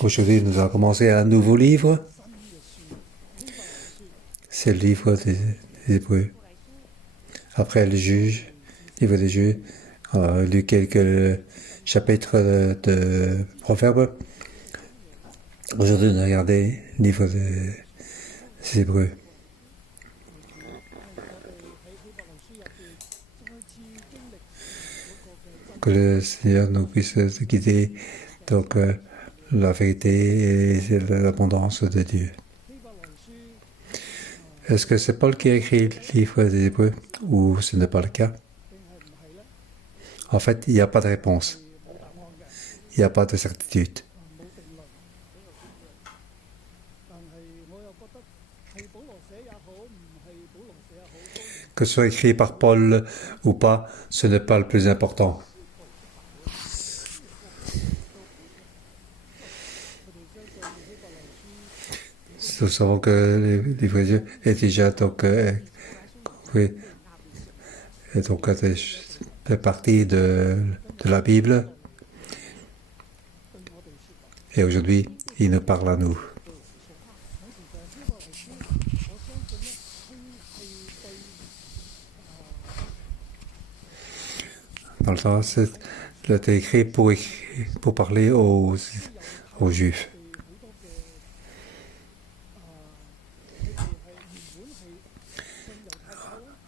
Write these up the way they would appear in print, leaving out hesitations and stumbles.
Aujourd'hui, nous allons commencer un nouveau livre. C'est le livre des Hébreux. Après le livre des juges, on a lu quelques chapitres de Proverbes. Aujourd'hui, on a regardé le livre des Hébreux. Que le Seigneur nous puisse guider donc la vérité et l'abondance de Dieu. Est-ce que c'est Paul qui a écrit le livre des Hébreux ou ce n'est pas le cas? En fait, il n'y a pas de réponse. Il n'y a pas de certitude. Que ce soit écrit par Paul ou pas, ce n'est pas le plus important. Nous savons que le livre de Dieu est déjà donc, oui, et donc fait partie de la Bible. Et aujourd'hui, il nous parle à nous. Dans le temps, c'est écrit pour parler aux Juifs.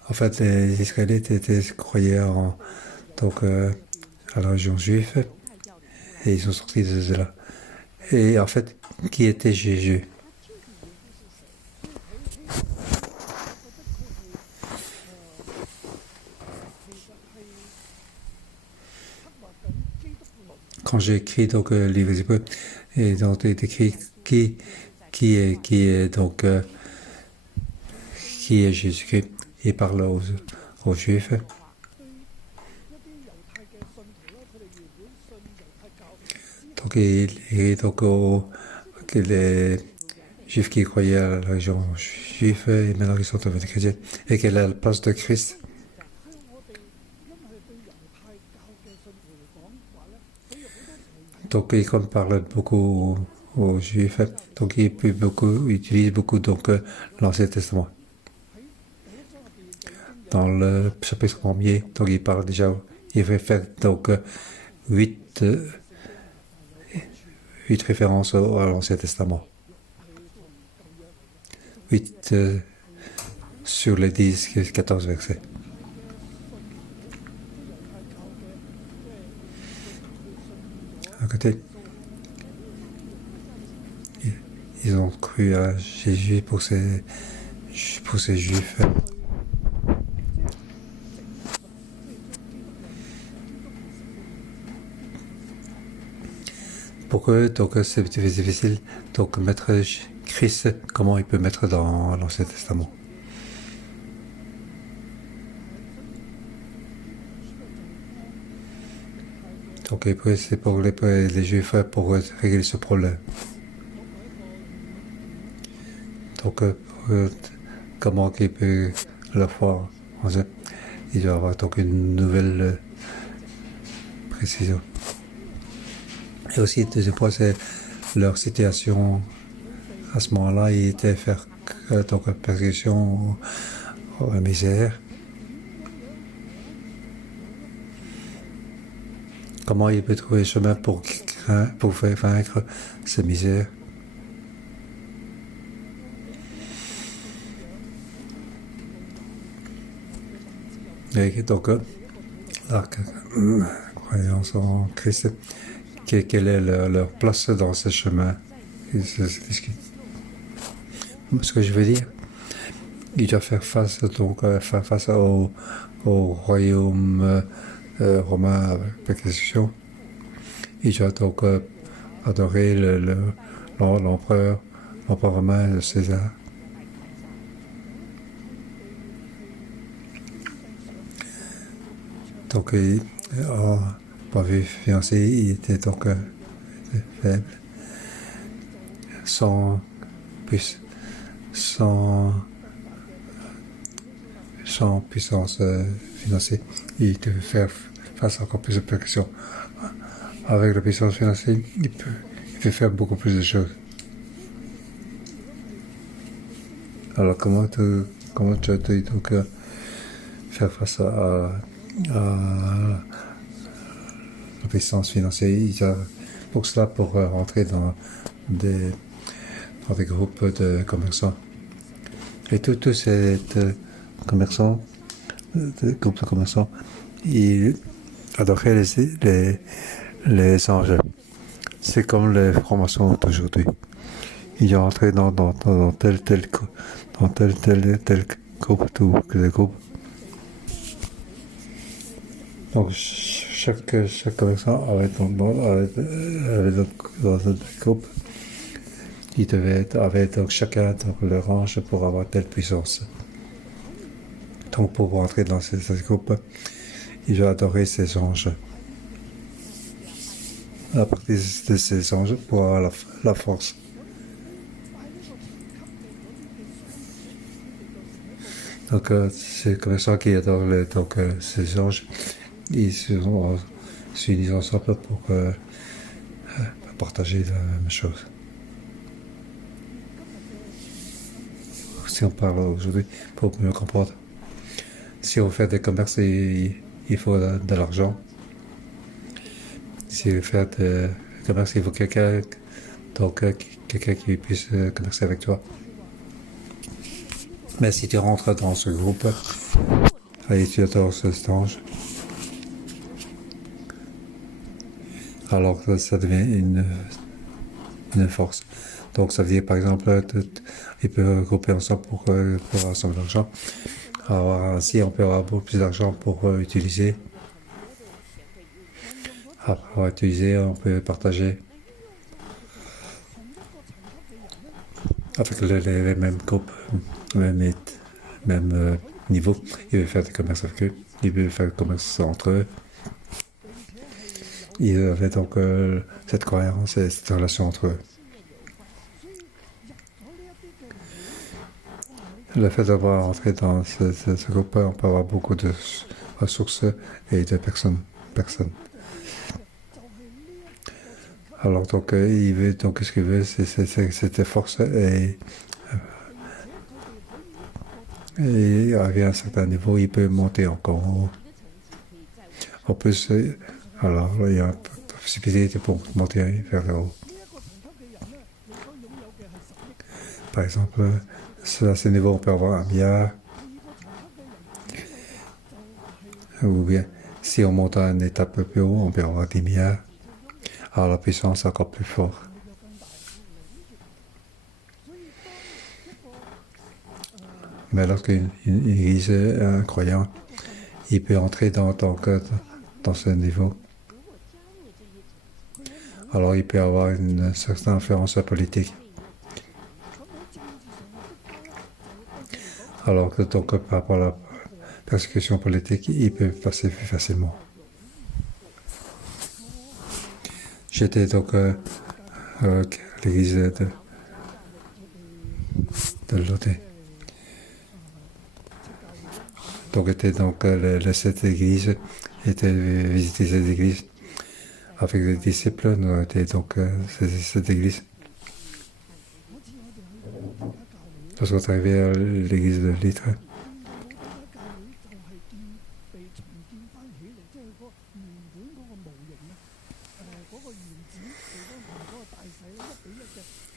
En fait, les Israélites croyaient donc, à la religion juive et ils sont sortis de là. Et en fait, qui était Jésus? Quand j'ai écrit donc le livre des Hébreux, et donc il est écrit qui est donc qui est Jésus-Christ. Il parle aux Juifs. Donc il est donc les Juifs qui croyaient à la religion juive et maintenant ils sont devenus chrétiens. Et quelle est la place de Christ? Donc il parle beaucoup aux Juifs, donc il utilise beaucoup donc l'Ancien Testament. Dans le chapitre 1er, donc il parle déjà, il va faire donc 8 références à l'Ancien Testament. 8 sur les 14 versets. À côté, ils ont cru à Jésus pour ces Juifs. Pour eux, donc c'est difficile donc mettre Christ, comment il peut mettre dans l'Ancien Testament. Donc c'est pour les Juifs pour régler ce problème. Donc comment il peut la foi, il doit avoir donc une nouvelle précision. Et aussi, deuxième point, c'est leur situation à ce moment-là, il était faire donc persécution, la misère. Comment il peut trouver le chemin pour faire vaincre cette misère? Et donc, la croyance en Christ, quelle est leur place dans ce chemin? Ce que je veux dire, il doit faire face au royaume romain avec persécution. Il doit donc adorer l'empereur romain César. Donc, pas vu fiancé, il était donc faible, sans puissance financière. Il devait faire face à encore plus de pression. avec la puissance financière, il peut faire beaucoup plus de choses. Alors comment tu as donc faire face à la puissance financière? Il y a pour cela, pour rentrer des, dans des groupes de commerçants. Et tous ces commerçants, groupes de commerçants, ils adoraient les anges. C'est comme les francs-maçons d'aujourd'hui. Ils ont entré dans tel groupe, tout le groupe. Donc chaque commerçant avait dans un groupe, avait donc chacun leur ange pour avoir telle puissance. Donc pour entrer dans ce groupe, ils ont adoré ces anges. À partir de ces anges pour avoir la force. Donc ces commerçants qui adorent ces anges, ils s'unissent ensemble pour partager la même chose. Si on parle aujourd'hui, pour mieux comprendre. Si on fait des commerces, il faut de l'argent. Si on fait des commerces, il faut quelqu'un qui puisse commercer avec toi. Mais si tu rentres dans ce groupe, et tu adores cet ange, alors ça devient une force. Donc ça veut dire par exemple, ils peuvent regrouper ensemble pour rassembler l'argent. Alors ainsi on peut avoir beaucoup plus d'argent pour utiliser. Après utiliser, on peut partager avec les mêmes groupes, même niveau. Ils veulent faire des commerces avec eux, ils veulent faire des commerces entre eux. Ils avaient donc cette croyance et cette relation entre eux. Le fait d'avoir entré dans ce groupe, on peut avoir beaucoup de ressources et de personnes. Alors donc ce qu'il veut, c'est cette force et arrivé à un certain niveau, il peut monter encore en haut. En plus, alors il y a une possibilité pour monter vers le haut. Par exemple, à ce niveau, on peut avoir 1 milliard. Ou bien, si on monte à une étape plus haut, on peut avoir 10 milliards. Alors la puissance est encore plus forte. Mais lorsqu'une église, un croyant, il peut entrer dans ce niveau. Alors il peut avoir une certaine influence politique. Alors que donc par rapport à la persécution politique, il peut passer plus facilement. J'étais donc à l'église de Lotte. Donc cette église, était visiter cette église avec les disciples. Nous étions donc cette église. Lorsqu'on est arrivé à l'église de Litre,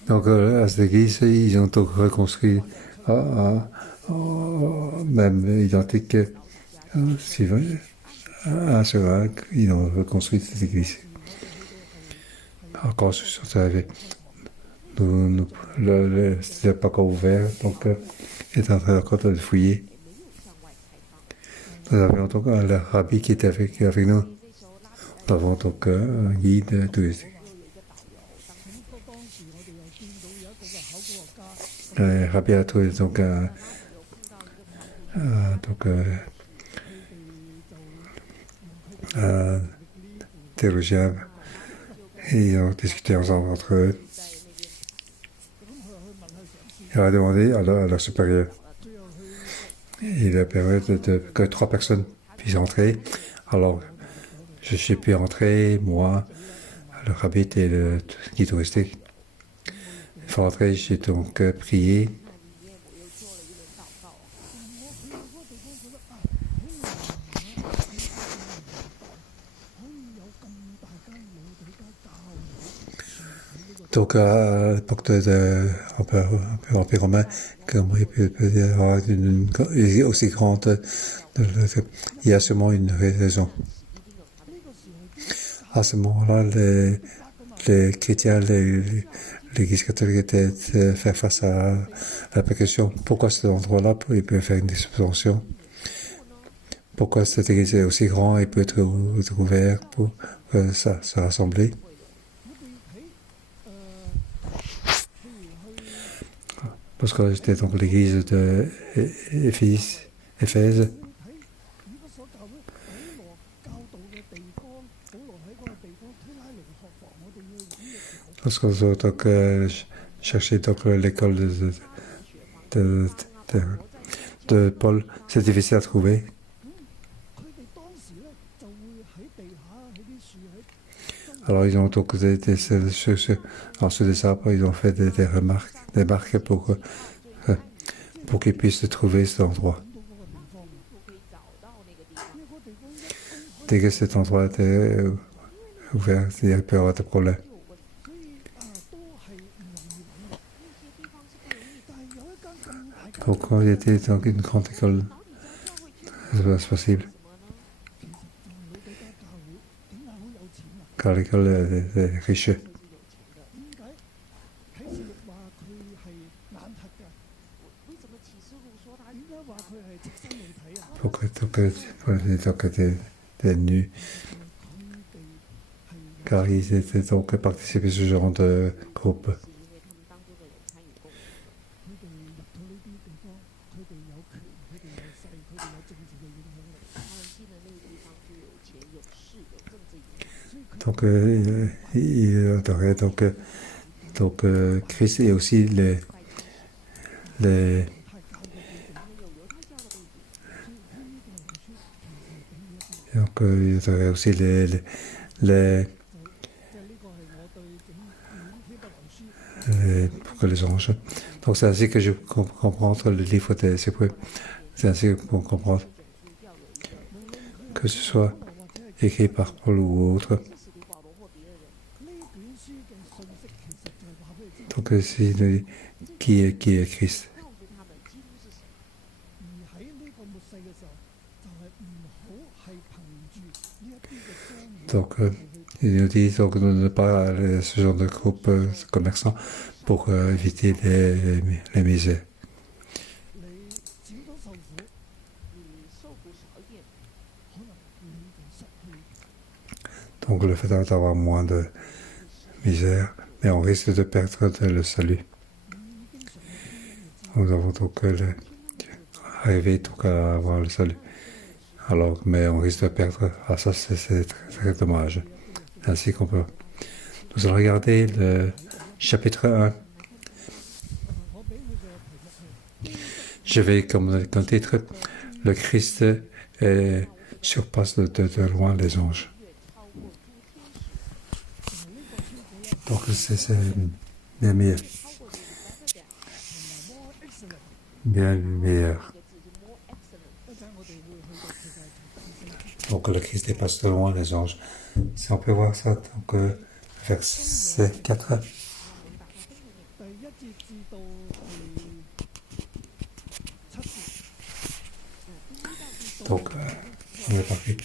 donc à cette église, ils ont donc reconstruit même identique un sur un, ils ont reconstruit cette église. Encore sur sont arrivés. C'était pas encore ouvert, donc il est en train encore de fouiller. Nous avions donc un rabbi qui était avec nous. Nous avons donc un guide touristique. Le rabbi a trouvé donc un théologien et ils ont discuté ensemble entre eux. Il a demandé à leur supérieur. Il a permis que 3 personnes puissent entrer. Alors, je suis pu entrer, moi, le rabbit et le guide touristique. Il faut rentrer, j'ai donc prié. Donc à l'époque de l'Empire romain, comme il peut y avoir une aussi grande, il y a sûrement une raison. À ce moment-là, les chrétiens, l'Église catholique était faire face à la question. Pourquoi cet endroit-là, il peut faire une suspension? Pourquoi cette église est aussi grande et peut être ouvert pour se rassembler? Parce que c'était donc l'église d'Éphèse. Parce que donc, chercher donc l'école de, de, de Paul, c'est difficile à trouver. Alors ils ont donc sur des arbres, ils ont fait des remarques, des marques pour qu'ils puissent trouver cet endroit. Dès que cet endroit était ouvert, il n'y peut y avoir de problème. Donc quand il était dans une grande école, c'est possible. Car l'école est riche. Pourquoi donc des nus? Car ils étaient donc participés à ce genre de groupe. Donc il adorait donc Christ et aussi les donc il adorait aussi les anges. Donc c'est ainsi que je comprends le livre des Hébreux. C'est ainsi qu'on comprend que ce soit écrit par Paul ou autre. Donc c'est qui est Christ. Donc il nous dit donc de ne pas aller à ce genre de groupe commerçant pour éviter les misères. Donc le fait d'avoir moins de misère, mais on risque de perdre le salut. Nous avons donc arrivé donc à avoir le salut. Alors, mais on risque de perdre. Ah, ça, c'est très, très dommage. Ainsi qu'on peut. Nous allons regarder le chapitre 1. Je vais, comme titre, le Christ surpasse de loin les anges. Donc, c'est bien meilleur. Bien meilleur. Donc, le Christ dépasse de loin les anges. Si on peut voir ça, donc, verset 4. Donc, on est parti.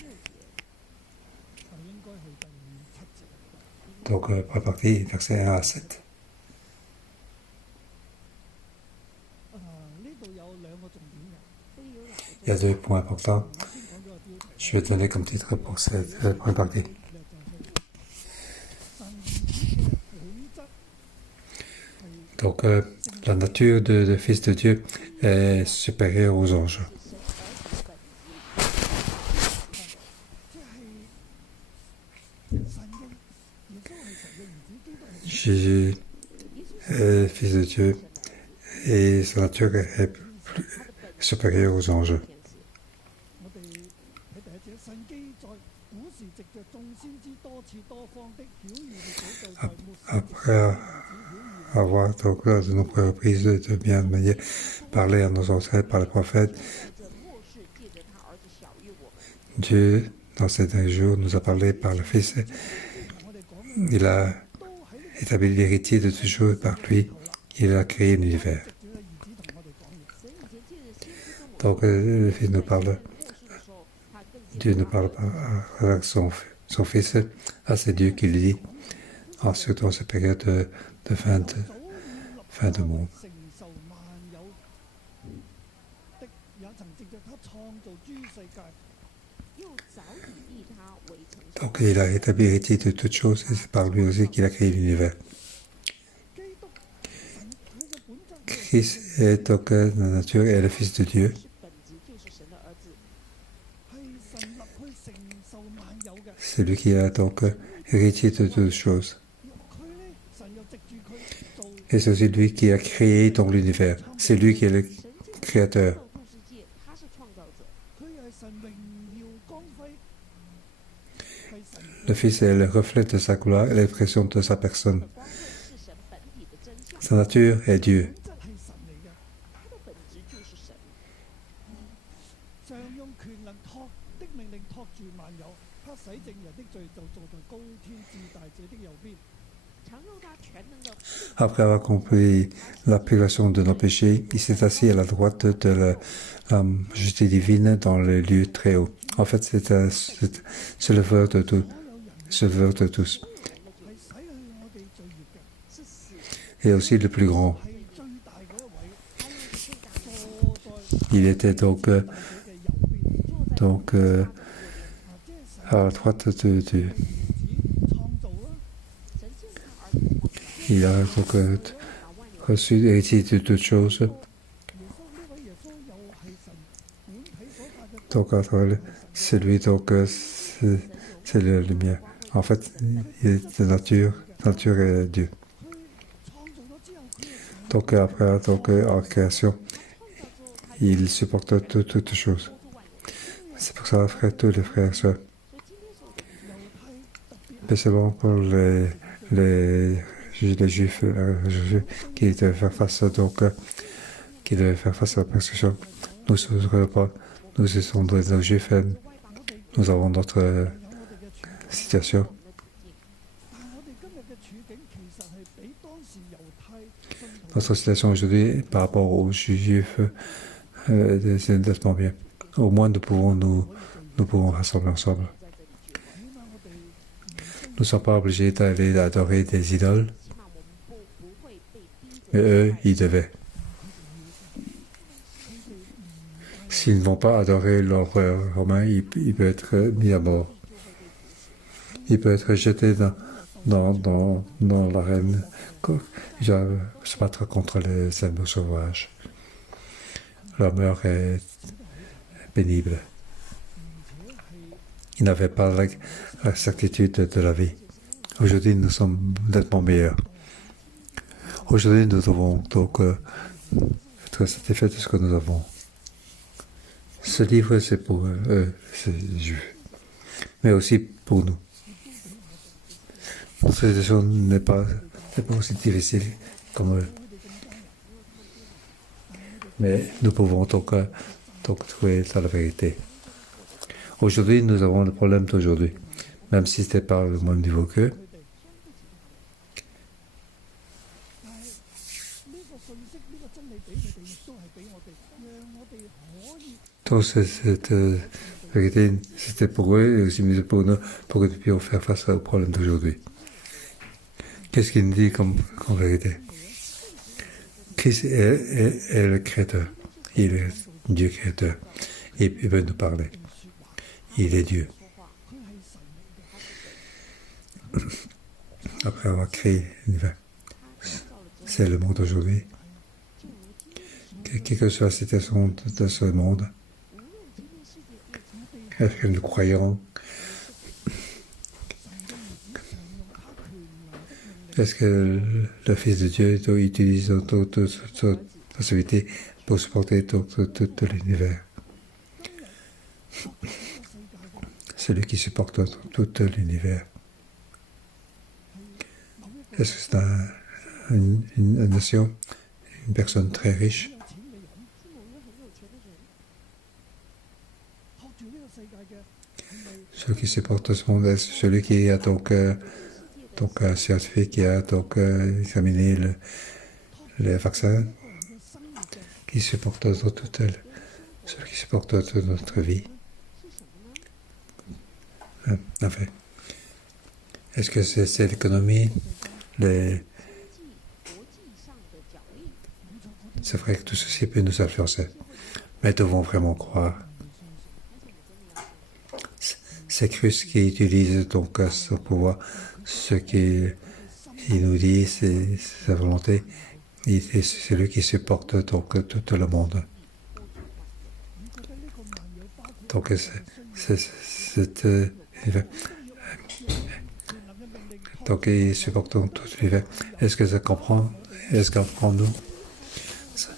Donc, partie, verset 1 à 7. Il y a 2 points importants. Je vais donner comme titre pour cette première partie. Donc, la nature de Fils de Dieu est supérieure aux anges. Jésus est Fils de Dieu et sa nature est supérieure aux anges. Après avoir donc de nombreuses reprises de bien manière parlé à nos ancêtres par les prophètes, Dieu, dans ces derniers jours, nous a parlé par le Fils. Il a établi l'héritier de toutes choses par lui. Il a créé l'univers. Donc, le Fils nous parle, Dieu nous parle avec son Fils. Ah, c'est Dieu qui le dit, surtout en cette période de fin de monde. Donc, il a établi l'héritier de toutes choses et c'est par lui aussi qu'il a créé l'univers. Christ est donc la nature et le Fils de Dieu. C'est lui qui a donc héritier de toutes choses. Et c'est aussi lui qui a créé donc l'univers. C'est lui qui est le créateur. Le Fils est le reflet de sa gloire et l'expression de sa personne. Sa nature est Dieu. Après avoir accompli la purgation de nos péchés, il s'est assis à la droite de la majesté divine dans les lieux très hauts. En fait, c'est le Sauveur de tous. Sauveur de tous. Et aussi le plus grand. Il était donc à la droite de Dieu. Il a donc reçu l'héritier de toutes choses. Donc, c'est lui, donc, c'est la lumière. En fait, il est de nature est Dieu. Donc, après, donc, en création, il supporte toutes choses. C'est pour ça, frère, tous les frères et sœurs, spécialement pour les Juifs qui devaient faire face à la persécution. Nous ne souffrons pas. Nous sommes des Juifs. Nous avons notre situation. Notre situation aujourd'hui par rapport aux Juifs c'est nettement bien. Au moins, nous pouvons rassembler ensemble. Nous ne sommes pas obligés d'aller adorer des idoles, mais eux, ils devaient. S'ils ne vont pas adorer l'empereur romain, il peut être mis à mort. Il peut être jeté dans l'arène, se battre contre les animaux sauvages. Leur mort est pénible. Ils n'avaient pas la certitude de la vie. Aujourd'hui, nous sommes nettement meilleurs. Aujourd'hui, nous devons donc être satisfaits de ce que nous avons. Ce livre, c'est pour eux, c'est les Juifs, mais aussi pour nous. Notre situation n'est pas aussi difficile comme eux. Mais nous pouvons donc trouver dans la vérité. Aujourd'hui, nous avons le problème d'aujourd'hui, même si ce n'est pas le même niveau qu'eux. Donc, cette vérité, c'était pour eux et aussi pour nous, pour que nous puissions faire face au problème d'aujourd'hui. Qu'est-ce qu'il nous dit comme vérité? Christ est le Créateur. Il est Dieu Créateur. Et il veut nous parler. Il est Dieu. Après avoir créé l'univers. C'est le monde aujourd'hui. Quelle que soit la situation de ce monde, est-ce que nous croyons? Est-ce que le Fils de Dieu utilise toute sa possibilité pour supporter tout l'univers? C'est lui qui supporte tout l'univers. Est-ce que c'est une nation, une personne très riche, celui qui supporte ce monde, est-ce celui qui a donc un scientifique qui a donc examiné les vaccins, qui supporte celui qui supporte toute notre vie. Enfin, est-ce que c'est l'économie, c'est vrai que tout ceci peut nous influencer, mais devons vraiment croire. C'est Christ qui utilise donc son pouvoir, ce qu'il nous dit, c'est sa volonté. C'est lui qui supporte donc tout le monde. Donc donc il supporte tout l'univers. Est-ce que ça comprend? Est-ce qu'on comprend nous? Ça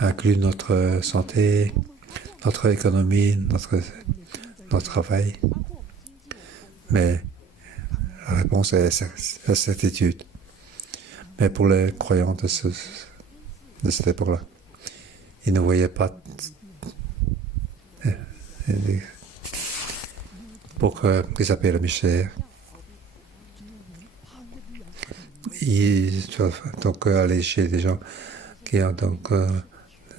inclut notre santé, notre économie, notre travail. Mais la réponse est la certitude. Mais pour les croyants de cette époque-là, ils ne voyaient pas pour qu'ils appellent le mystère. Ils doivent donc aller chez des gens qui ont donc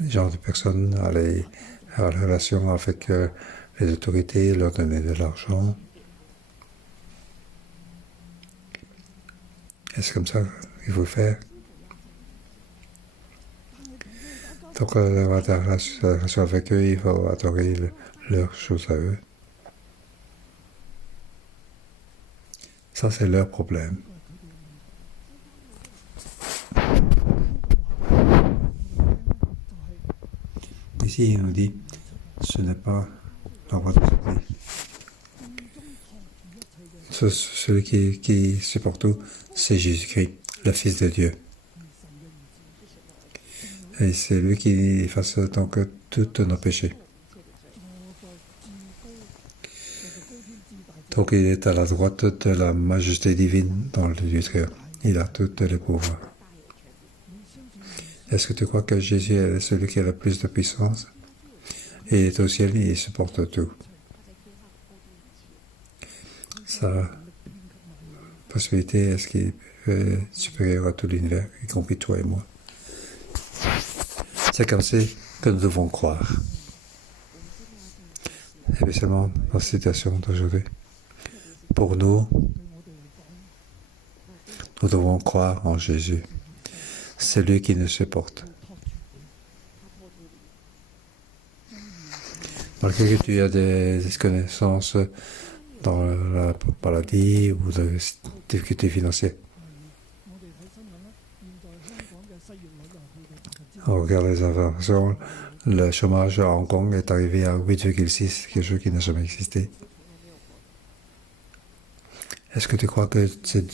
genre de personnes, aller en relation avec les autorités, leur donner de l'argent. Est-ce comme ça qu'il faut faire? Donc, avoir la relation avec eux, il faut adorer leurs choses à eux. Ça, c'est leur problème. Ici, il nous dit, ce n'est pas la voie de celui qui supporte tout, c'est Jésus-Christ, le Fils de Dieu. Et c'est lui qui efface donc tous nos péchés. Donc il est à la droite de la majesté divine dans le Dieu très haut. Il a tous les pouvoirs. Est-ce que tu crois que Jésus est celui qui a le plus de puissance? Et il est au ciel et il supporte tout. Sa possibilité, est-ce qu'il est supérieur à tout l'univers, y compris toi et moi? C'est comme ça que nous devons croire. Et spécialement dans cette situation d'aujourd'hui. Pour nous, nous devons croire en Jésus. C'est lui qui nous supporte. Malgré que tu as des connaissances dans la maladie ou des difficultés financières. On regarde les informations, le chômage à Hong Kong est arrivé à 8,6, quelque chose qui n'a jamais existé. Est-ce que tu crois que c'est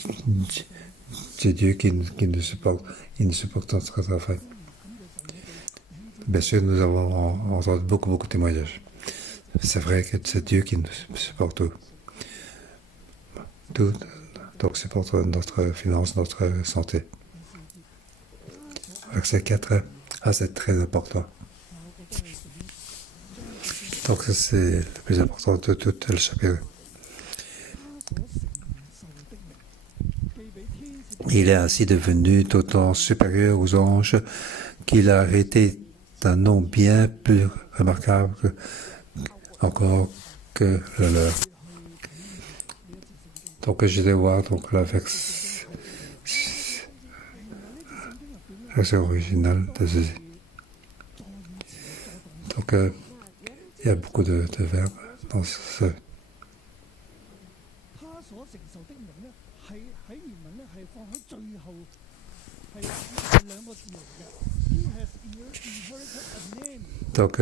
Dieu qui nous supporte? Il nous supporte notre travail. Bien sûr, nous avons entendu beaucoup de témoignages. C'est vrai que c'est Dieu qui nous supporte tout. Donc, supporte notre finance, notre santé. Verset 4, c'est très important. Donc, c'est le plus important de tout le chapitre. Il est ainsi devenu d'autant supérieur aux anges qu'il a arrêté d'un nom bien plus remarquable encore que le leur. Donc je vais voir donc la version originale de ceci. Donc il y a beaucoup de verbes dans ce. Donc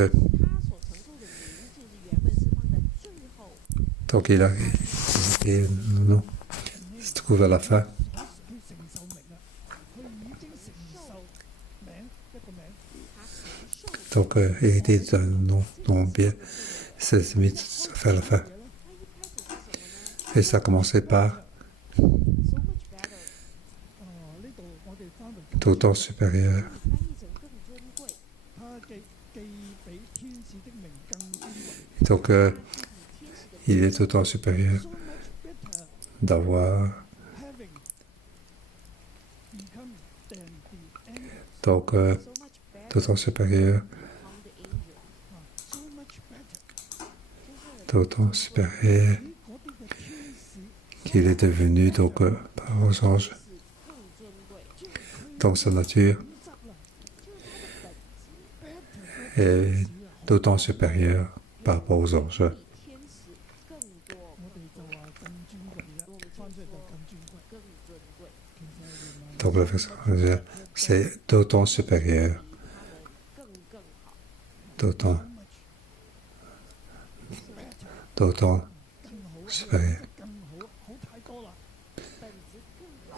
il a non, se trouve à la fin. Donc hérité d'un nom bien, c'est mis à la fin. Et ça a commencé par tout le temps supérieur. Donc, il est tout le temps supérieur d'avoir. Donc, tout le temps supérieur, tout le temps supérieur qu'il est devenu donc par aux anges dans sa nature est d'autant supérieur par rapport aux anges. Donc la version c'est d'autant supérieur, d'autant supérieur,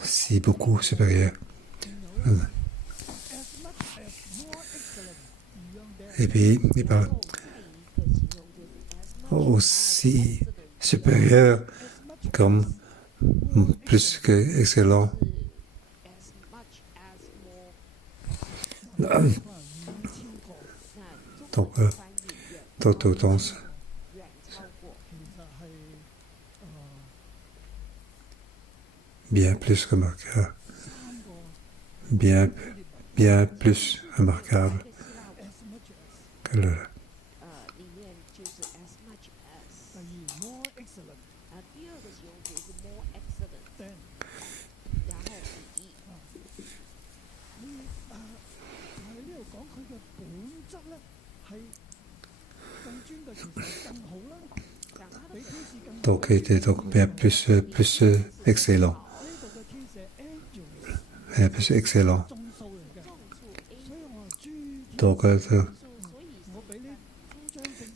si beaucoup supérieur. Et puis il parle aussi supérieur comme plus que excellent. Donc, autant bien plus remarquable, bien plus remarquable que le. Donc, il était donc bien plus excellent. Bien plus excellent. Donc,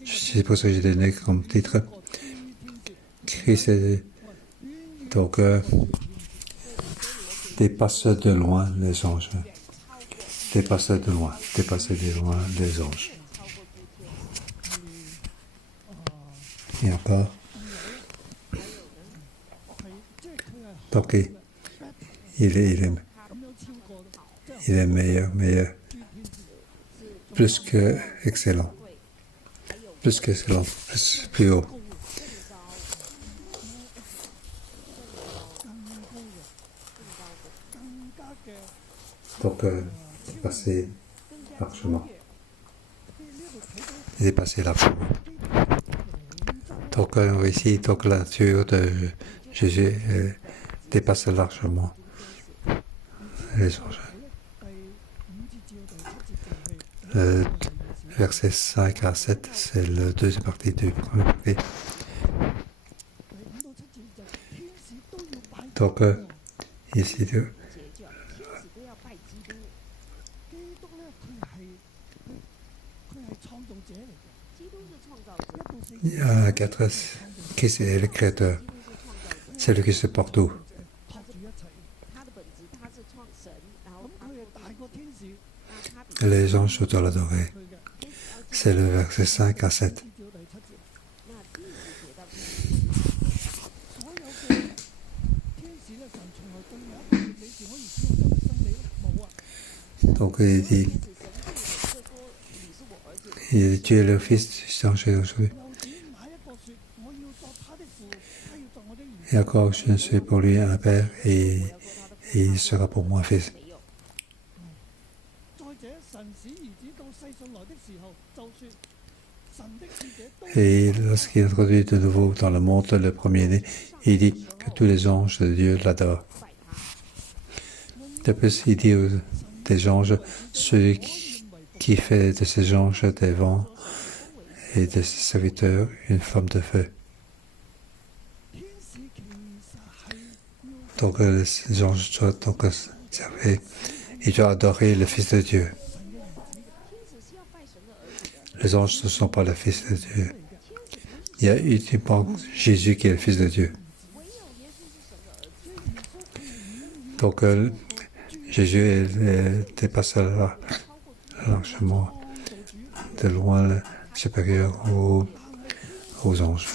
c'est pour ça que j'ai donné comme titre. Christ est donc dépasse de loin les anges. Dépasse de loin les anges. Et encore. Donc, il est meilleur, plus que excellent, plus haut. Donc, dépasser largement. Dépasser largement. Donc, ici, donc, la nature de Jésus dépasse largement les anges. Versets 5 à 7, c'est la deuxième partie du premier partie. Donc, ici, il y a 4 qui c'est le créateur, c'est lui qui se porte tout. Les anges doivent l'adorer. C'est le verset 5 à 7. Donc il dit, tu es le fils du Saint aujourd'hui. Et encore, je suis pour lui un père et il sera pour moi un fils. Et lorsqu'il introduit de nouveau dans le monde le premier-né, il dit que tous les anges de Dieu l'adorent. De plus, il dit aux des anges, celui qui fait de ces anges des vents et de ses serviteurs une flamme de feu. Donc les anges doivent donc servir, ils doivent adorer le Fils de Dieu. Les anges ne sont pas le Fils de Dieu. Il y a uniquement Jésus qui est le Fils de Dieu. Donc Jésus dépasse largement de loin supérieur aux anges.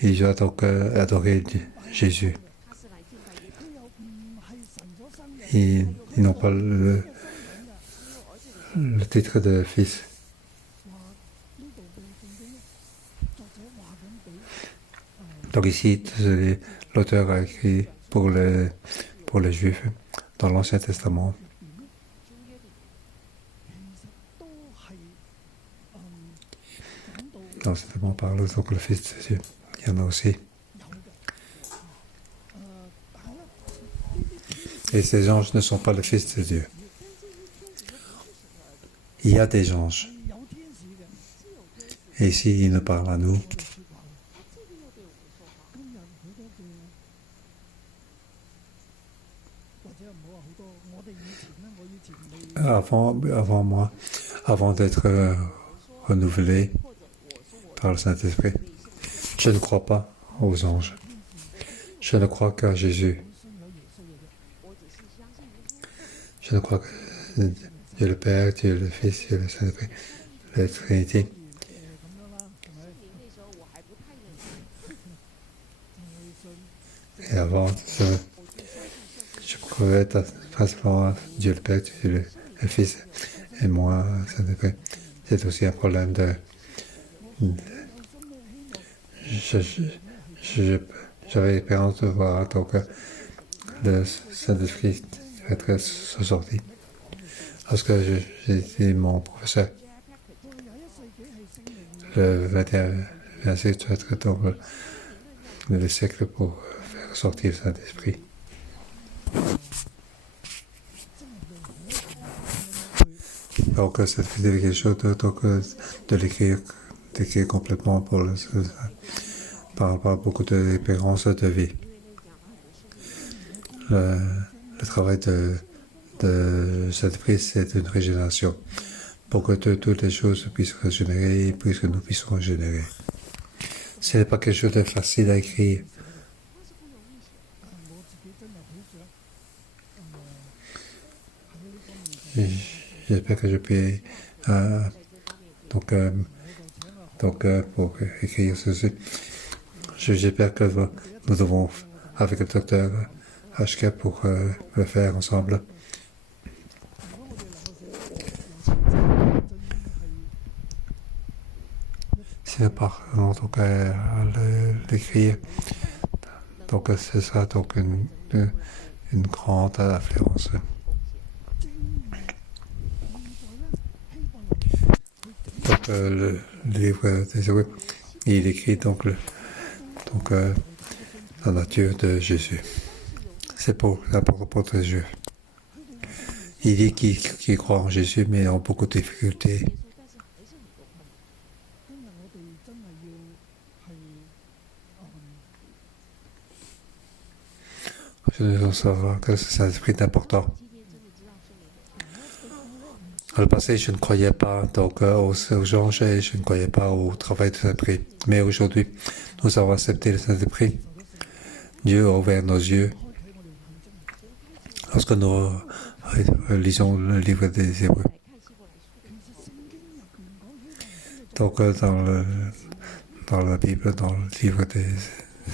Il doit donc adorer Jésus. ils n'ont pas le titre de fils. Donc ici, l'auteur a écrit pour les Juifs dans l'Ancien Testament. Dans ce Testament, on parle donc le Fils de Dieu. Il y en a aussi. Et ces anges ne sont pas le Fils de Dieu. Il y a des anges. Et ici, il nous parle à nous. Avant d'être renouvelé par le Saint-Esprit, je ne crois pas aux anges. Je ne crois qu'à Jésus. Je ne crois que Dieu le Père, Dieu le Fils, Dieu le Saint-Esprit, la Trinité. Et avant, je croyais principalement Dieu le Père, Dieu le Fils et moi, Saint-Esprit. C'est aussi un problème de j'avais l'espérance de voir donc le Saint-Esprit être sorti. Parce que j'ai dit mon professeur, le 21e siècle doit être donc le siècle pour faire sortir le Saint-Esprit. Donc c'est quelque chose de l'écrire complètement pour par rapport à beaucoup d'expériences de vie. Le travail de Saint-Esprit, c'est une régénération. Pour que toutes les choses puissent régénérer, puisque nous puissions régénérer. Ce n'est pas quelque chose de facile à écrire. J'espère que je peux pour écrire ceci. J'espère que nous devons, avec le docteur HK, pour le faire ensemble. Si nous parvenons donc à l'écrire, donc ce sera donc une grande influence. Donc le livre des Hébreux, il écrit donc la nature de Jésus. C'est pour l'apôtre de Dieu. Il dit qu'il croit en Jésus, mais en beaucoup de difficultés. Je devons savoir que c'est un esprit important. Dans le passé, je ne croyais pas donc, aux anges et je ne croyais pas au travail du Saint-Esprit. Mais aujourd'hui, nous avons accepté le Saint-Esprit. Dieu a ouvert nos yeux. Lorsque nous lisons le livre des Hébreux. Donc, dans la Bible, dans le livre des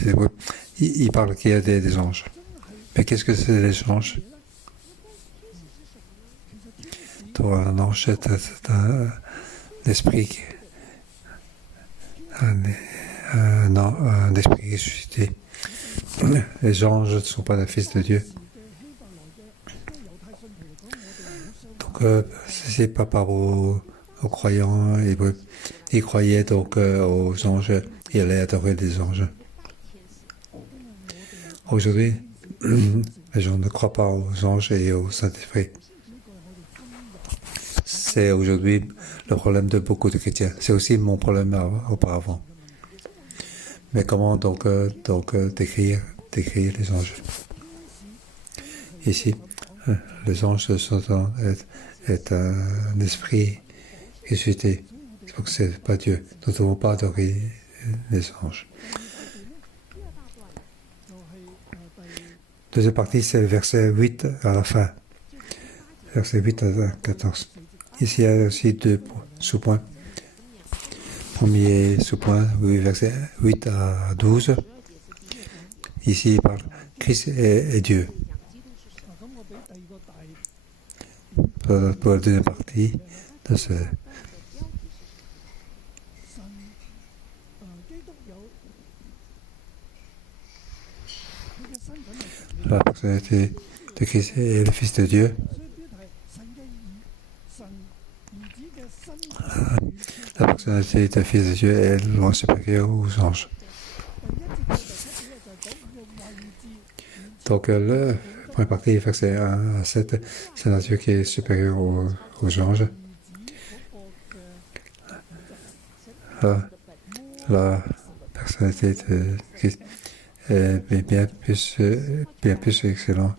Hébreux, il parle qu'il y a des anges. Mais qu'est-ce que c'est les anges? Donc, un ange, c'est un esprit, un esprit ressuscité. Les anges ne sont pas des fils de Dieu. Donc, c'est pas par aux croyants hébreux. Ils croyaient donc aux anges et allaient adorer les anges. Aujourd'hui, les gens ne croient pas aux anges et au Saint-Esprit. C'est aujourd'hui le problème de beaucoup de chrétiens. C'est aussi mon problème auparavant. Mais comment donc décrire les anges? Ici, les anges est un esprit ressuscité. Donc c'est pas Dieu. Nous ne devons pas adorer les anges. Deuxième partie, c'est le verset 8 à la fin. Verset 8 à 14. Ici, il y a aussi deux sous-points. Premier sous-point, oui, verset 8 à 12. Ici, il parle Christ est Dieu. pour la deuxième partie de ce. La personnalité de Christ est le Fils de Dieu. La personnalité du Fils de Dieu est loin supérieure aux anges. Donc, le premier partie, verset 1 à 7, c'est la nature qui est supérieure aux anges. La personnalité de Christ est bien plus excellente.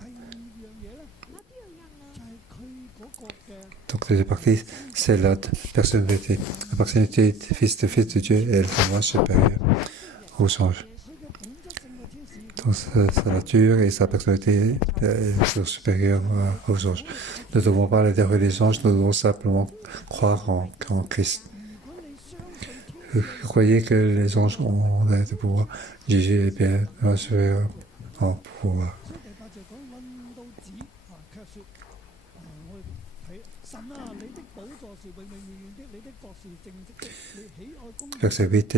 Donc, deuxième partie, c'est la personnalité. La personnalité du Fils de Dieu est vraiment supérieure aux anges. Donc, sa nature et sa personnalité sont supérieures aux anges. Nous ne devons pas aller derrière les anges, nous devons simplement croire en Christ. Vous croyez que les anges ont le pouvoir? Jésus est bien supérieur en pouvoir. Verset 8,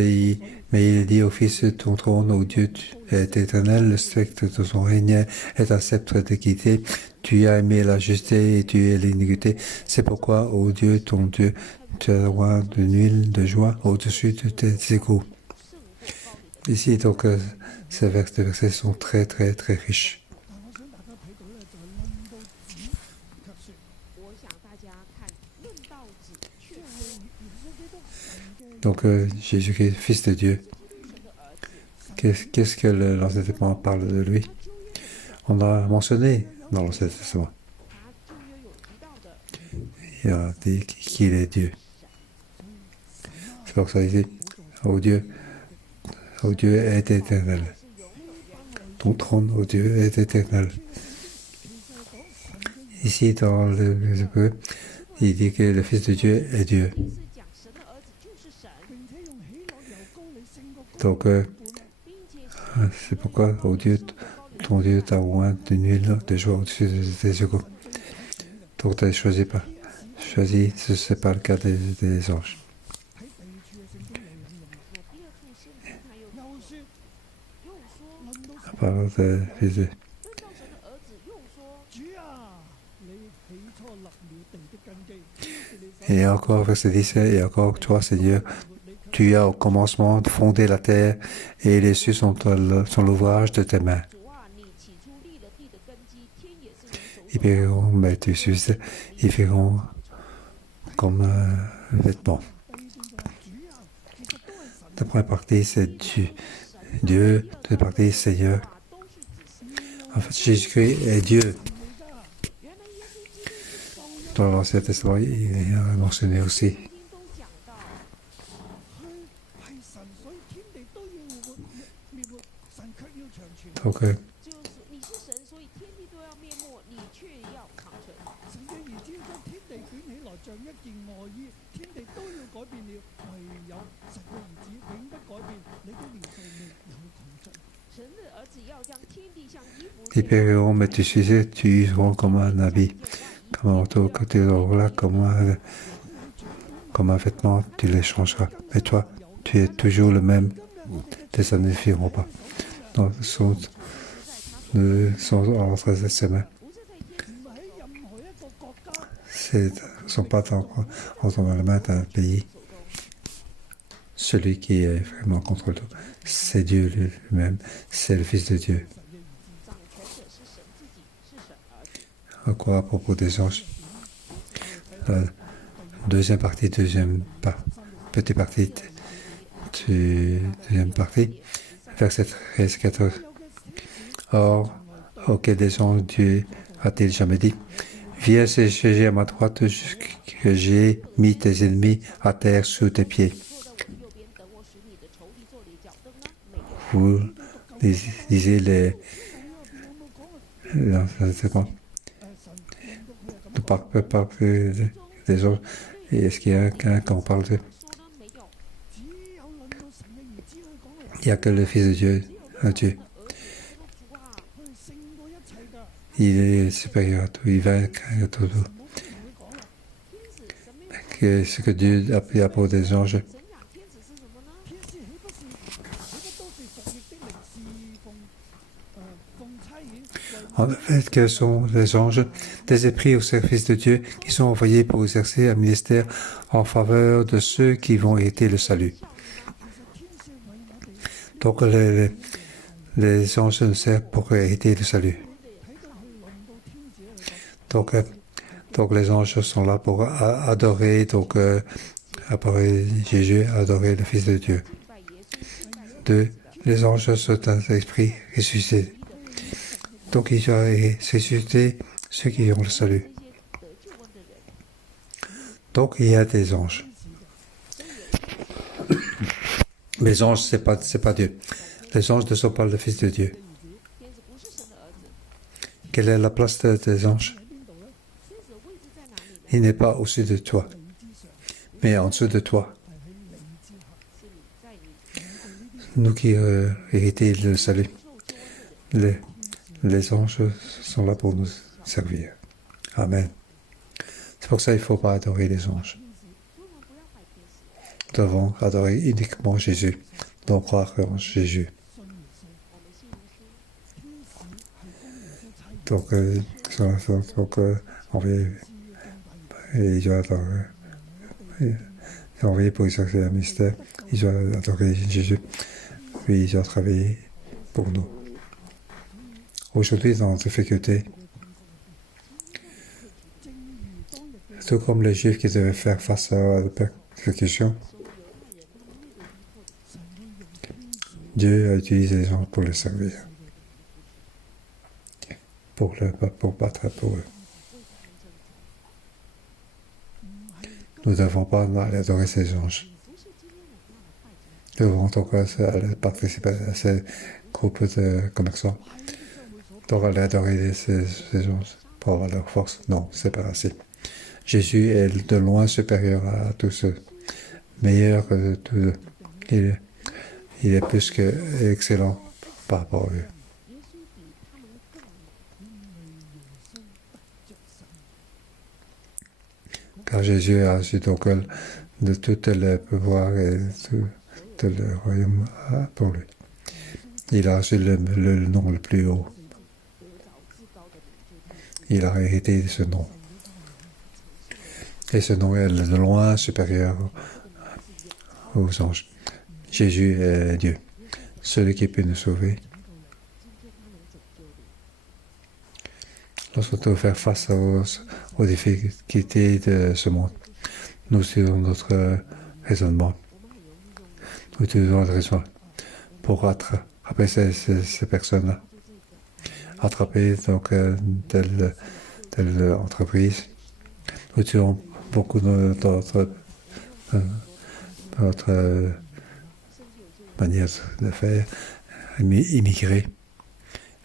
mais il dit au Fils, ton trône, ô Dieu, est éternel, le spectre de ton règne est un sceptre d'équité. Tu as aimé la justice et tu es l'iniquité. C'est pourquoi, ô Dieu, ton Dieu, tu as droit de huile de joie au-dessus de tes égaux. Ici, donc, ces versets sont très, très, très riches. Donc, Jésus-Christ, Fils de Dieu. Qu'est-ce que l'Ancien Testament parle de lui? On a mentionné dans l'Ancien Testament. Il a dit qu'il est Dieu. C'est pour ça qu'il dit, ô Dieu est éternel. Ton trône, ô Dieu, est éternel. Ici, dans le Hébreu, il dit que le Fils de Dieu est Dieu. Donc, c'est pourquoi, ô Dieu, ton Dieu t'a oint d'une huile de joie au-dessus de tes égaux. Donc, tu n'as choisi pas. Choisi, ce n'est pas le cas des anges. À part de Fils de Dieu. Et encore, verset 10, et encore, toi, Seigneur, tu as au commencement fondé la terre, et les cieux sont l'ouvrage de tes mains. Ils périront, mais tu suscites, ils feront comme un vêtement. La première partie, c'est Dieu. La deuxième partie, Seigneur. En fait, Jésus-Christ est Dieu. Dans l'Ancien Testament, il a mentionné aussi. Donc, ils périront, mais tu sais, tu useras comme un habit, comme un manteau, que tu auras comme un vêtement, tu les changeras. Mais toi, tu es toujours le même, tes années ne firont pas. Donc, sont entre ses mains. Ne sont pas entre la main d'un pays. Celui qui est vraiment contre tout, c'est Dieu lui-même, c'est le Fils de Dieu. Encore à propos des anges, deuxième partie, petite partie, deuxième partie, verset 13, 14. Or, auquel des anges Dieu a-t-il jamais dit, viens siéger à ma droite que j'ai mis tes ennemis à terre sous tes pieds. Vous lisez les parle des autres. Et est-ce qu'il y a quand on parle de... Il n'y a que le Fils de Dieu, un Dieu. Il est supérieur à tout, il vainc à tout. ce que Dieu a pris à propos des anges. En fait, que sont les anges des esprits au service de Dieu qui sont envoyés pour exercer un ministère en faveur de ceux qui vont hériter le salut. Donc, les anges nous servent pour hériter le salut. Donc, les anges sont là pour adorer, adorer Jésus, adorer le Fils de Dieu. 2. Les anges sont un esprit ressuscité. Donc, ils ont ressuscité ceux qui ont le salut. Donc, il y a des anges. Mais les anges, c'est pas Dieu. Les anges ne sont pas le Fils de Dieu. Quelle est la place des anges? Il n'est pas au-dessus de toi, mais en dessous de toi. Nous qui héritons le salut, les anges sont là pour nous servir. Amen. C'est pour ça qu'il ne faut pas adorer les anges. Nous devons adorer uniquement Jésus. Nous devons croire en Jésus. Donc, ils doivent envoyer pour exercer un mystère. Ils doivent adorer Jésus. Puis ils doivent travailler pour nous. Aujourd'hui, dans la difficulté, tout comme les Juifs qui devaient faire face à la persécution, Dieu a utilisé les gens pour les servir, pour battre pour eux. Nous ne devons pas aller adorer ces anges. Nous devons donc aller participer à ces groupes de commerçants. Donc aller adorer ces anges pour avoir leur force. Non, c'est pas ainsi. Jésus est de loin supérieur à tous ceux, meilleur que tous eux. Il est plus que excellent par rapport à eux. Car Jésus a reçu donc de tout le pouvoir et tout le royaume pour lui. Il a reçu le nom le plus haut. Il a hérité de ce nom. Et ce nom est de loin supérieur aux anges. Jésus est Dieu, celui qui peut nous sauver. Lorsqu'on doit faire face aux difficultés de ce monde, nous utilisons notre raisonnement. Nous utilisons notre raisonnement pour attraper ces personnes-là. Attraper donc telle entreprise. Nous utilisons beaucoup de notre manière de faire, immigrer.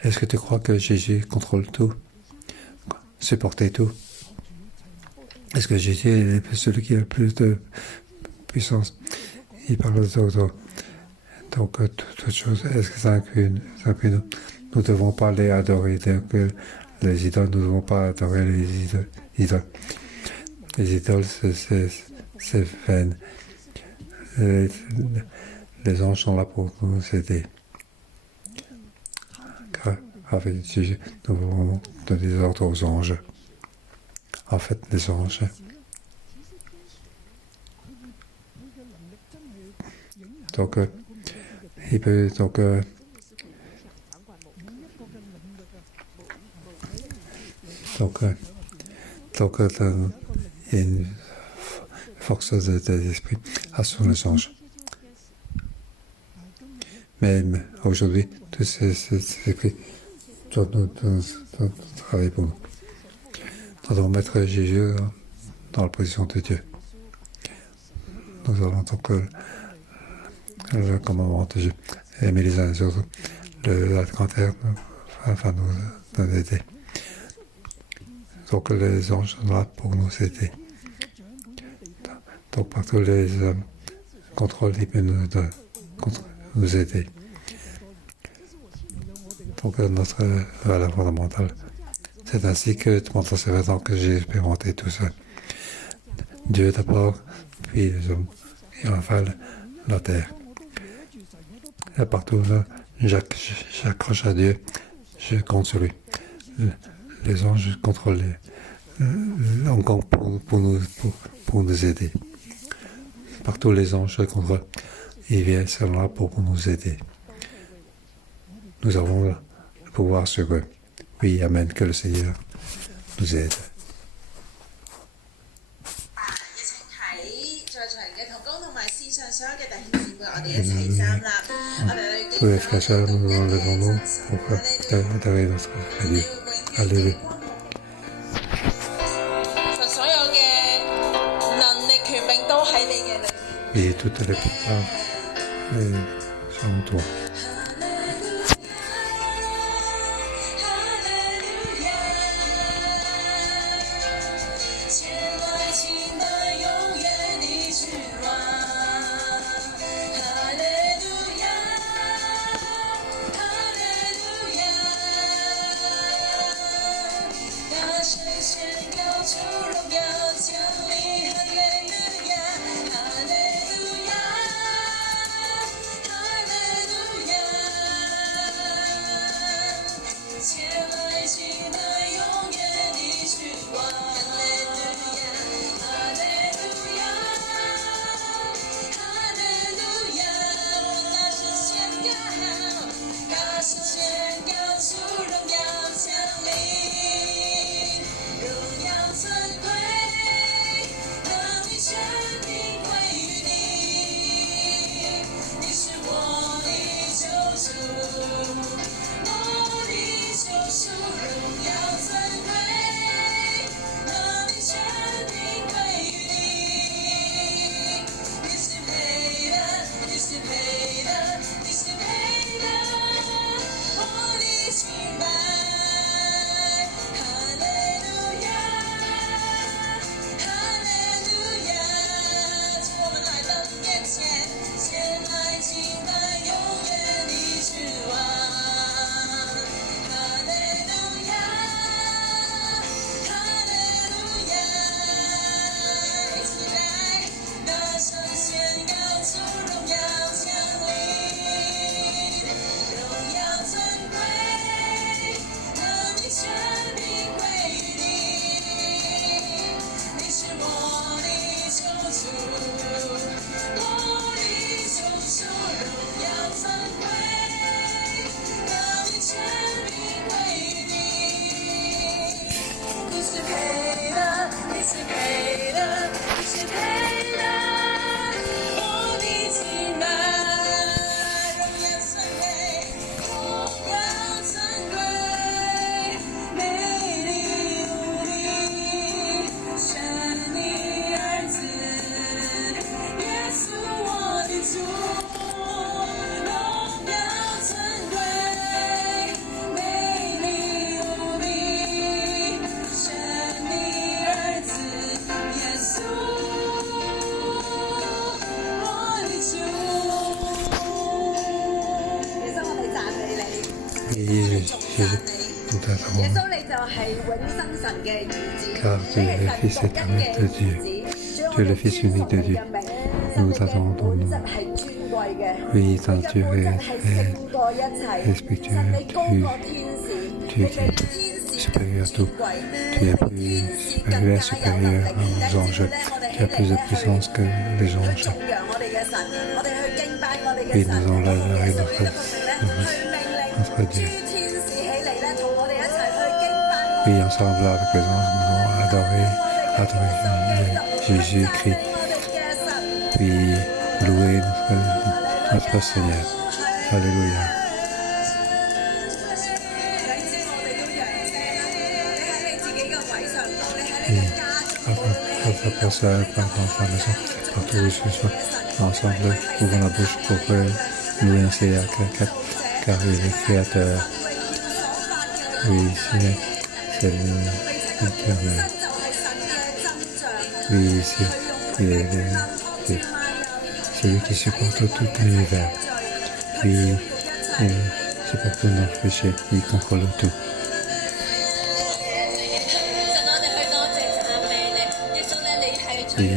Est-ce que tu crois que Jésus contrôle tout, supporter tout? Est-ce que Jésus est celui qui a le plus de puissance? Il parle de donc toutes choses. Est-ce que ça inclut nous? Nous ne devons pas les adorer les idoles. Nous ne devons pas adorer les idoles. Les idoles, c'est vain. Les anges sont là pour nous aider. Car avec Jésus, nous devons donner des ordres aux anges. En fait, les anges, donc, il peut donc il y a une force de l'esprit sur les anges. Même aujourd'hui, tous ces esprits doivent travailler pour nous. Nous devons mettre Jésus dans la position de Dieu. Nous allons donc le commandement de Dieu, aimer les uns les autres. La grande terre va nous aider. Donc les anges sont là pour nous aider. Donc partout les contrôles, ils peuvent nous aider. Donc notre valeur fondamentale, c'est ainsi que pendant ces 20 ans que j'ai expérimenté tout ça. Dieu d'abord, puis les hommes, et enfin la terre. Et partout là, j'accroche à Dieu, je compte sur lui. Les anges contrôlent encore pour nous aider. Partout les anges contrôlent. Ils viennent là pour nous aider. Nous avons le pouvoir sur eux. Oui, amen, que le Seigneur nous aide. Tous les frères et sœurs, nous enlevons-nous pour adorer notre Dieu. Alléluia. Et toutes les pouvoirs sont en toi. Car tu es le Fils éternel de Dieu. Tu es le Fils unique de Dieu. Nous t'attendons, nous. Oui, ton Dieu est respectueux. Tu es supérieur à tout. Tu es plus supérieur aux anges. Tu as plus de puissance que les anges. Oui, nous allons adorer notre Dieu. Oui, ensemble, avec les anges, nous allons adorer Jésus-Christ. Puis louer notre Seigneur. Alléluia. Et à ta place, dans ta maison, partout où je suis, ensemble, ouvrons la bouche pour louer un Seigneur, car il est créateur. Oui, c'est l'Éternel. Oui, c'est celui qui supporte tout l'univers. Oui, il supporte nos péchés, il contrôle tout. 所以我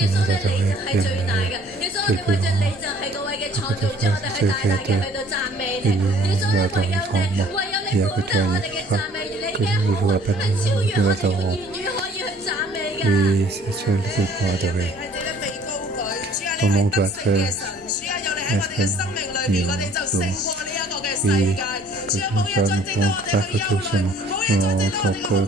们在教会变得对不同，我觉得这个的一路来到一方嘛，也个专业法，个一路本身一路到我，为是全部过的为，我们觉得那个有路，为个专门在个就是嘛，我que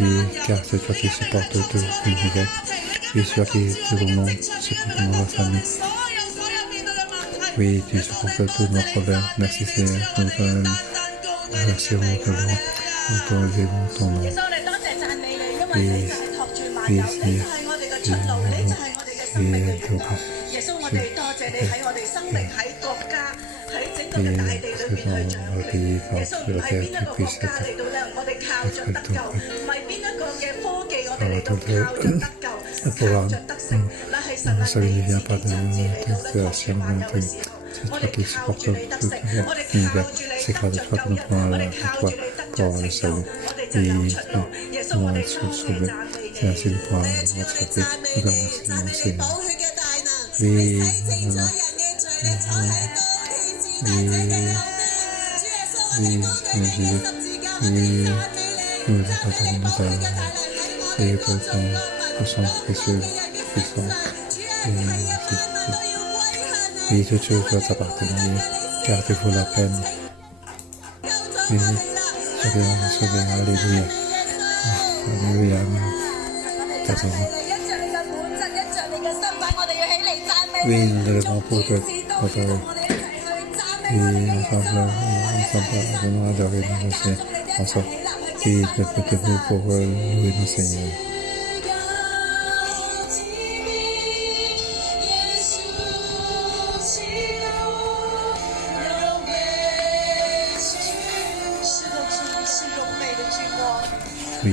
et car c'est toi qui supportes tout l'univers et c'est toi qui supporte la famille. Oui, tu supportes tous nos problèmes. Merci Seigneur, nous te remercions nous te levons ton nom. Oui, oui Seigneur, et donc, et selon le pays sur la terre qui puisse être pouvoir ça ne vient pas de la science, c'est toi qui supportes tout l'univers. C'est grâce à toi que nous pouvons aller à toi pour avoir le salut. Et nous pouvons être sauvés. C'est ainsi que nous pouvons être sauvés. Nous te remercions, Seigneur. Oui, voilà. Oui, Seigneur Jésus. Oui, nous attendons nous allons. Et pour ton sang précieux, puissant. Oui, toute chose doit t'appartenir, car tu vaut la peine. Oui, sauver, alléluia. Alléluia, t'attendons. Oui, nous devons pour te adorer. Et ensemble, nous adorer notre Seigneur. Ensemble, et répétez-vous pour louer notre Seigneur. Oui,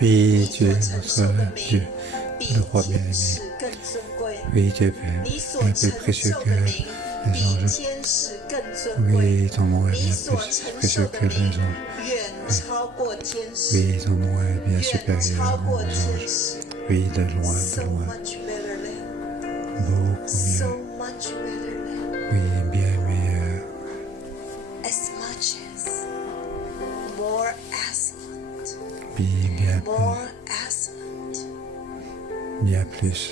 Oui, tu es notre Dieu, le roi bien-aimé. Oui, tu es plus précieux que les anges. Oui, ton nom est bien plus précieux que les anges. Oui, ton nom est bien supérieur aux anges. Oui, de loin, beaucoup mieux. Oui, bien meilleur. Oui, bien plus. Bien plus.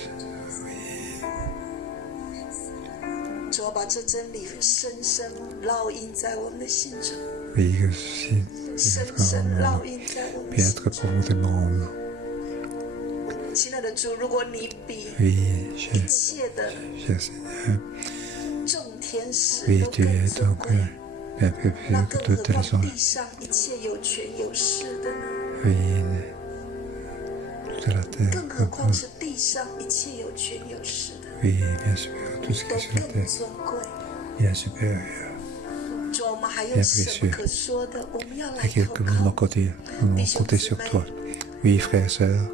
主要把这真理深深烙印在我们的心中， Oui, que ceci 深深烙印在我们的 puisse 心 être 中。 profondément en nous. 亲爱的主，如果你比 Oui, 一 cher 切的 Seigneur. 众天使 Oui, 都 tu 更 es 尊 donc 贵， bien plus 那 précieux que 更何 toutes les 况 anges. 地上一切有权有势的呢？ Oui, de la terre. 更何况是地上一切有权有势的， Oui, bien supérieur. Tout ce qui 都 est sur la 更 terre, 尊贵。 bien supérieur. 主，我们还有什么可说的？我们要来 Et quelque 投 chose de 靠 mon côté, on va compter sur toi. Oui, frères et sœurs,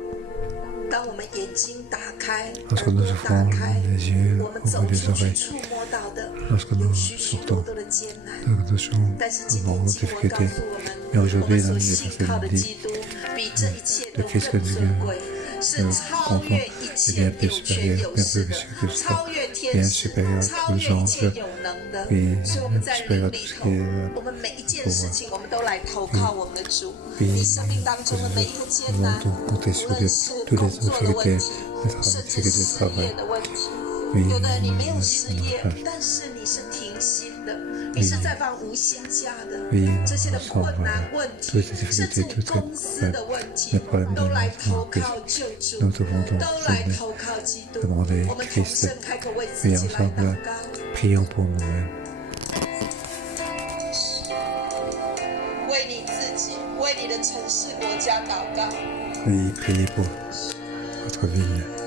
当我们眼睛打开， lorsque 耳 nous 朵打 ouvrons 开， les yeux, 我们 ouvrons 走 les 出去 oreilles, 触摸到的 lorsque 有 nous 许许多 sortons 多的艰难。 de nos 但是今 moments 天 de 经文告 difficulté. 诉我们， Mais 我 aujourd'hui, 们所 dans les 信靠的 personnes 基督比这一切都 le Christ 更 que 尊贵， nous 是超越一 est 切 bien plus 有权 supérieur, 有 bien 势 plus 的 précieux que ça, 超越天 bien 使 supérieur 超 aux 越一切 anges. 有能的。 Oui, 所以我们在 supérieur 灵 à 里 tout ce 头 qui est 我们每一件事情，我们都来投靠我们的主。 Oui, 你生命当中的每一个艰 nous 难， allons compter 无 sur 论 Dieu, 是 toutes 工 les 作的问 difficultés, 题， les 甚至 difficultés 事 de 业 travail. 的问题。 Oui, 有的人你没有 nous 事 allons 业 faire.，但是你是停薪的，你是在放无薪假的。 Oui, 这些的 nous 困 sommes 难问 toutes 题 les， 甚至 difficultés, 你 toutes 公司的问题 les，problèmes 都 de 来 notre 投 entreprise. 靠救主， Nous devons donc 都来 tourner, 投靠基督。 demander 我们同 Christ. 声开口为自 Oui, 己来祷 ensemble, 告。 prions pour nous-mêmes. 为你自己，为你的城市、国家祷告。 Oui, priez pour votre ville.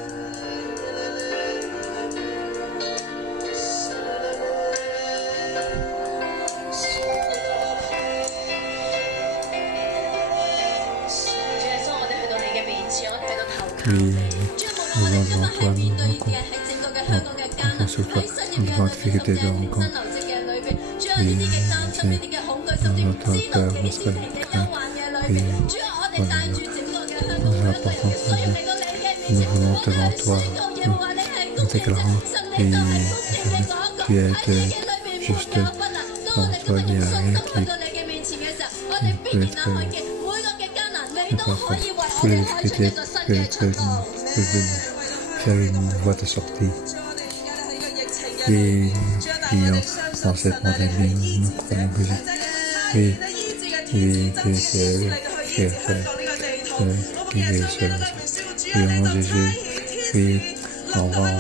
主耶穌，我哋去到你嘅面前，我哋喺度投靠 Oui, 你。主啊，無論我哋今日係面對嘅喺整個嘅香港嘅艱難，喺失業嘅女童嘅新留職嘅裏邊，主啊，呢啲嘅擔心、呢啲嘅恐懼，甚至唔知道幾時停嘅憂患嘅裏邊，主啊，我哋帶住整個嘅香港每一個人嘅需要嚟到你嘅面前，我哋嚟宣告耶和華你係公義嘅，神你就係公正嘅嗰一個，喺你嘅裏邊沒有不能。當我哋今日用信心去到你嘅面前嘅時候，我哋必然能看見每個嘅艱難，你都可以為我 Tous 哋 les 開出一 difficultés 個新 que 嘅出路。 faire une voie de sortie. 主啊，我哋而家喺呢個疫情嘅 Et 裏邊，主啊，但係我哋 prions 相 dans 信神 cette 啊，你係醫 pandémie, 治 nous 者， croyons que 神 Jésus 啊，你係醫治嘅天主，真正嘅醫治嚟到去醫治香港呢個地土。我奉耶穌基督嘅名宣告，主啊，你就差遣天使臨到喺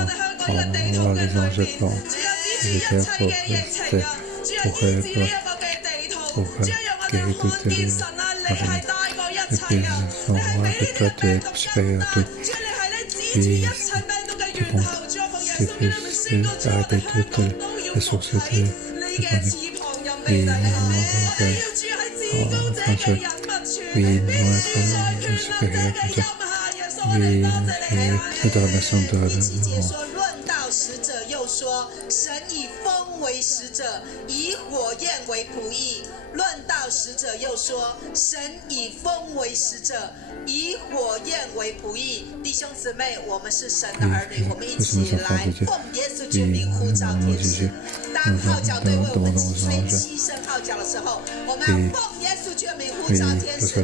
我哋香港呢個地土嘅裏邊，主啊，醫治一切嘅疫情啊，主啊，醫治呢一個嘅地土，主啊，讓我哋看見神啊，你係大過一切啊，你係比呢個病毒更大，主啊，你係咧治治一切病毒嘅源頭，主啊，奉耶穌基督嘅名宣告，主啊，我哋香港都要復喺你嘅翅膀入面嚟，我哋要住喺至高者嘅隱密處，你是在權能者嘅蔭下，耶穌，我哋多謝你係第七節說，論到使者又說，神以風為使者，以火焰為僕役。論到使者又說，神以風為使者，以火焰為僕役。弟兄姊妹，我們是神的兒女，我們一起來奉耶穌之名呼召天使。當號角隊為我們吹七聲號角的時候，我們要奉耶穌之名呼召天使，來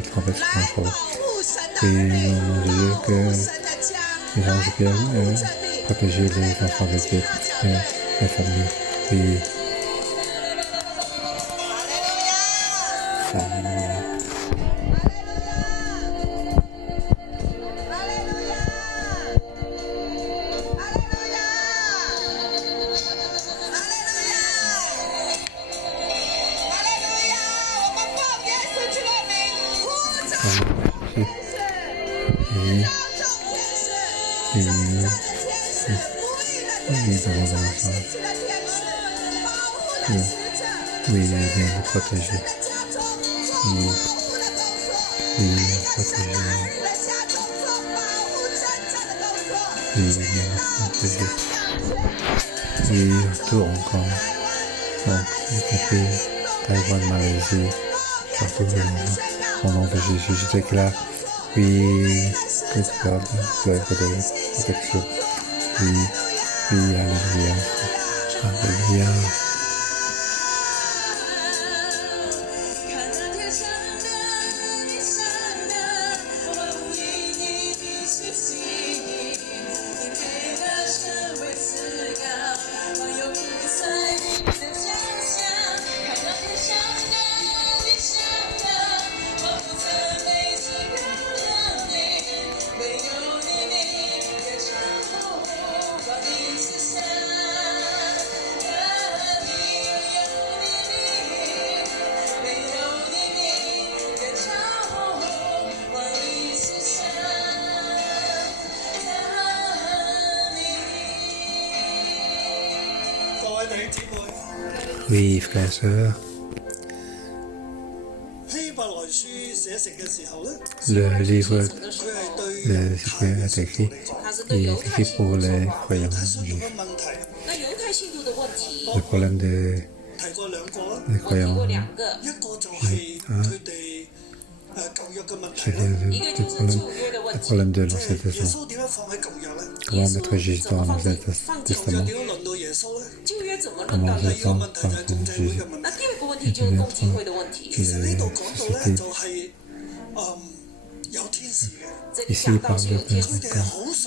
保護神的兒女，保護神的家，來保護這地。 protéger les enfants de Dieu, les familles. Oui. Alléluia. Oui, bien vous protéger. Oui, protéger. et tout Hong Kong, donc y compris Taïwan, Malaisie, partout au nom de Jésus, je déclare, oui, que garde l'œuvre de protection, oui, oui, alléluia, alléluia. Oui, frères et sœurs, le livre de Hébreux est écrit, il est écrit pour les croyants juifs. Le problème des croyants juifs, c'est le problème de l'Ancien Testament. Comment mettre Jésus dans l'Ancien Testament? Comment faire par rapport à Jésus? Et puis les sociétés. Ici, il parle de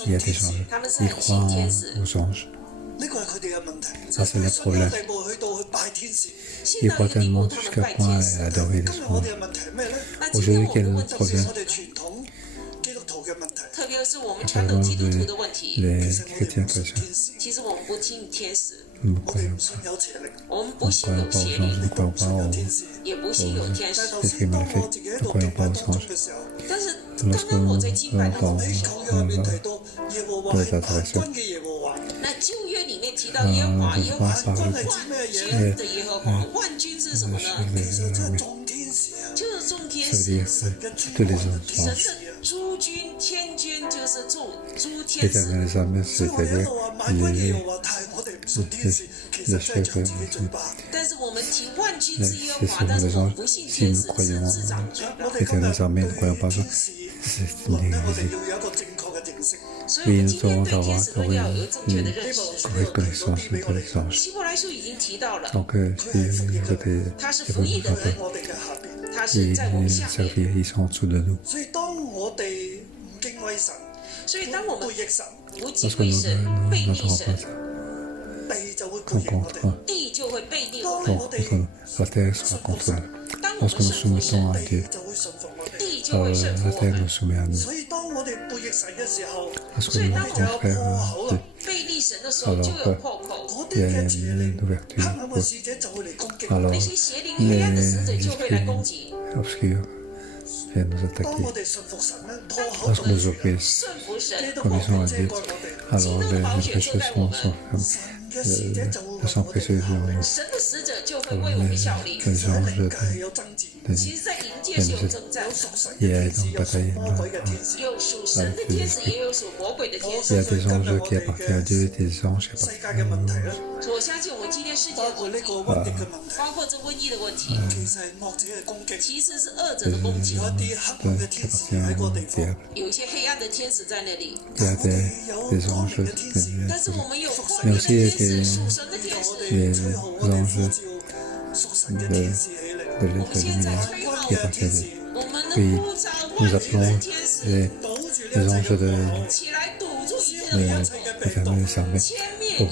il y a des gens, ils croient aux anges. Ça, c'est le problème. Ils croient tellement jusqu'à point à adorer les anges. Aujourd'hui, quel est le problème? Par exemple, les chrétiens nous ne croyons pas. Nous ne croyons pas aux anges, nous ne croyons pas aux esprits mal faits, nous ne croyons pas aux anges. Lorsque nous entendons de l'adoration, ça veut dire que tous les anges. L'éternel des armées, c'est-à-dire les chefs, ce sont les anges. Si nous croyons l'éternel des armées, nous ne croyons pas ça, c'est une hérésie. Oui, nous devons avoir une correcte connaissance de les anges. Donc, si il y a des ils sont en dessous de nous. Parce que nous n'adorons pas ça. La terre sera contre nous. Lorsque nous soumettons à Dieu, alors la terre nous soumet à nous. Lorsque nous contraire Dieu, alors il y a une ouverture. Alors les esprits obscurs viennent nous attaquer. Lorsque nous obéissons à Dieu, alors les péchés sont le sang précieux de nous. Alors les anges il y a donc bataille avec les esprits. Il y a des anges qui appartiennent à Dieu et des anges qui appartiennent à nous. Il y a des anges, mais aussi des anges de lumière qui appartiennent à Dieu. Puis nous appelons les anges de l'éternel des armées pour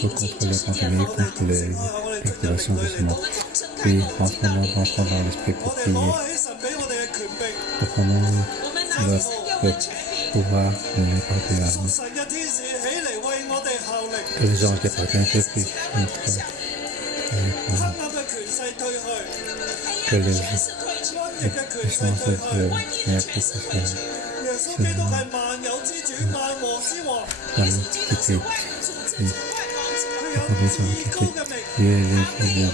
contre les pandémies, contre les perturbations de ce monde. Puis entrons dans l'esprit pour prier. Reprenons le pouvoir donné par Dieu à nous. Que les anges qui appartiennent à Dieu puissent notre que les puissances de Dieu puissent la multiplicité la condition de quitter Dieu et Dieu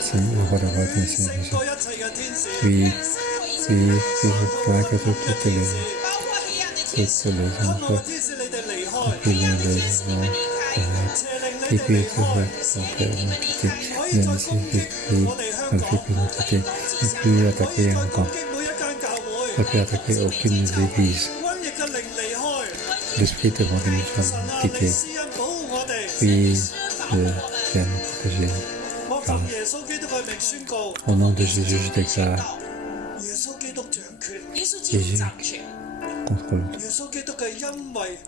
c'est le roi de roi Dieu c'est puis je plains que toutes toutes les enfants 天使你哋離開， depuis les gens 邪靈你 qui 哋 puis 離 être 開， envers l'entité, 可以再攻擊我哋香 ne 港， fait plus l'entité, ne plus 可以 attaquer 再攻 encore, 擊每一間教會， ne plus attaquer aucune des églises. 瘟疫嘅靈離開， L'esprit de pandémie 神 va 啊，你 quitter, 施恩保護我哋， puis je viens protéger. 我奉耶穌基督嘅名宣告， Au nom de Jésus, je déclare 耶穌基督掌權，耶穌基督掌權， contrôle 耶穌基督嘅恩惠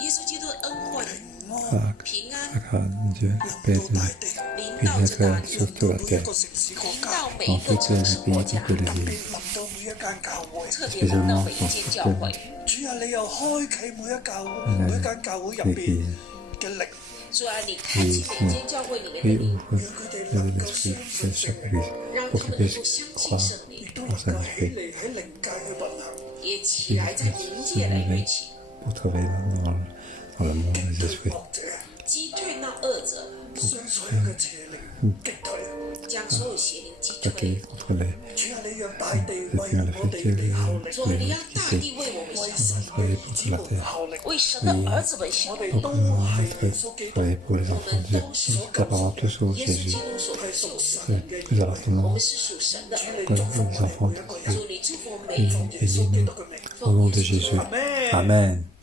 耶穌基督的恩惠、平安 平安 la grâce de Dieu, 臨 paix 到 de 大 Dieu, 地， 臨 puis 到這大 être 地， sur toute la 每一 terre, 個城市國臨家，到每 dans 一個 tous 城 les 市 pays, 國 dans 家， toutes les 特別 villes. 臨到每一間教會。特別臨到每一間教會。主啊，你又開啟每一間教會入邊 L'église, 嘅靈，主啊，你開啟每間教會裡面的 puis 靈， ouvre l'esprit de chaque église 讓 pour 他 qu'ils 們能 puissent 夠相信 croire 聖靈， 都 en 能夠 Saint 起 Esprit, 嚟喺靈界去運行。也起來在靈界來運行， pour travailler dans le monde des esprits. 惡者擊退那惡者，將所有嘅邪靈擊退。將所有邪靈擊 Attaquer 退。 contre les 主啊，你讓大地為 depuis en 我哋 Afrique, 嚟效力，主，你讓大地為我們 為 效 神 力， travailler pour toute la terre. 效力。為神的兒子們效我力。哋都係耶穌基督 Travailler pour les enfants de Dieu, nous apparons tous au 耶穌 Jésus, 基督所 係 屬 屬 的， 神嘅 nous appartenons 我們是屬神的兒女。 aux enfants de Dieu. 主，你祝福每一種 Bénis-nous au nom de Jésus. Amen.